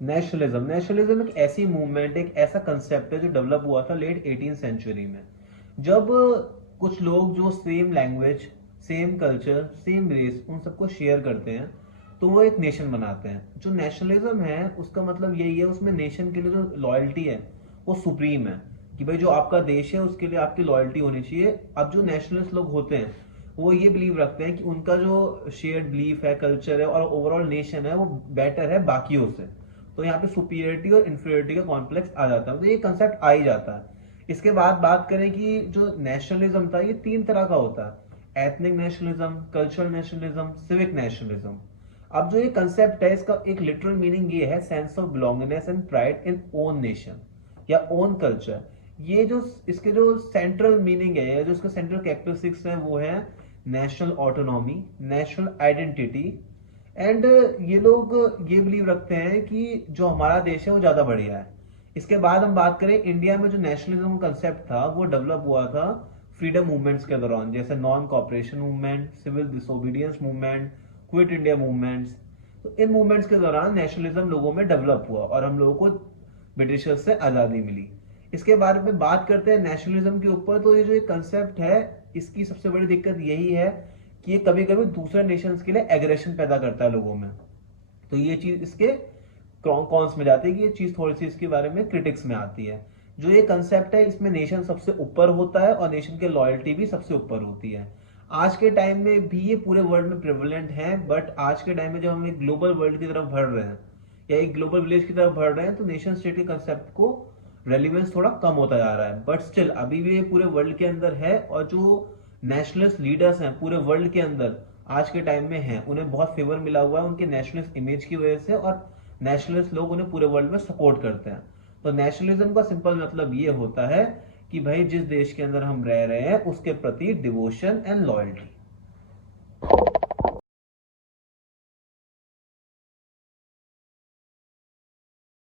Nationalism एक ऐसी movement, एक ऐसा कंसेप्ट है जो डेवलप हुआ था लेट 18 सेंचुरी में, जब कुछ लोग जो same language, same culture, same race, उन सबको शेयर करते हैं, तो वो एक नेशन बनाते हैं। जो नेशनलिज्म है उसका मतलब यही है, उसमें नेशन के लिए जो लॉयल्टी है वो सुप्रीम है, कि भाई जो आपका देश है उसके लिए आपकी लॉयल्टी होनी चाहिए। अब जो नेशनलिस्ट लोग होते हैं वो ये बिलीव रखते हैं कि उनका जो शेयर्ड बिलीफ है, कल्चर है और ओवरऑल नेशन है वो बेटर है बाकियों से। तो यहाँ पे सुपीरियरिटी और इंफीरियरिटी का कॉम्प्लेक्स आ जाता है, तो ये कंसेप्ट आ ही जाता है। इसके बाद बात करें कि जो नेशनलिज्म था ये तीन तरह का होता है: ethnic nationalism, cultural nationalism, civic nationalism. अब जो ये कंसेप्ट है इसका एक लिटरल मीनिंग ये है sense of belongingness and pride in own nation या ओन कल्चर। ये जो इसके जो सेंट्रल मीनिंग है या जो इसके सेंट्रल कैरेक्टरिस्टिक्स हैं वो है national autonomy, national identity and ये लोग ये बिलीव रखते हैं कि जो हमारा देश है वो ज्यादा बढ़िया है। इसके बाद हम बात करें इंडिया में, जो नेशनलिज्म कंसेप्ट था वो डेवलप हुआ था फ्रीडम मूवमेंट्स के दौरान, जैसे non cooperation movement, civil disobedience movement, quit India movements. तो इन मूवमेंट्स के दौरान नेशनलिज्म लोगों में डेवलप हुआ और हम लोगों को ब्रिटिशर्स से आजादी मिली। इसके बारे में बात करते हैं नेशनलिज्म के ऊपर, तो ये जो एक कंसेप्ट है इसकी सबसे बड़ी दिक्कत यही है कि ये कभी कभी दूसरे नेशंस के लिए एग्रेशन पैदा करता है लोगों में। तो ये चीज इसके कॉन्स में जाती है कि ये चीज थोड़ी सी इसके बारे में क्रिटिक्स में आती है। जो ये कंसेप्ट है इसमें नेशन सबसे ऊपर होता है और नेशन की लॉयल्टी भी सबसे ऊपर होती है। आज के टाइम में भी ये पूरे वर्ल्ड में प्रेवलेंट है, बट आज के टाइम में जब हम एक ग्लोबल वर्ल्ड की तरफ बढ़ रहे हैं या एक ग्लोबल विलेज की तरफ बढ़ रहे हैं तो नेशन स्टेट के कंसेप्ट को रेलिवेंस थोड़ा कम होता जा रहा है, बट स्टिल अभी भी ये पूरे वर्ल्ड के अंदर है। और जो नेशनलिस्ट लीडर्स हैं पूरे वर्ल्ड के अंदर आज के टाइम में हैं, उन्हें बहुत फेवर मिला हुआ है उनके नेशनलिस्ट इमेज की वजह से, और नेशनलिस्ट लोग उन्हें पूरे वर्ल्ड में सपोर्ट करते हैं। तो नेशनलिज्म का सिंपल मतलब ये होता है कि भाई जिस देश के अंदर हम रह रहे हैं उसके प्रति डिवोशन एंड लॉयल्टी।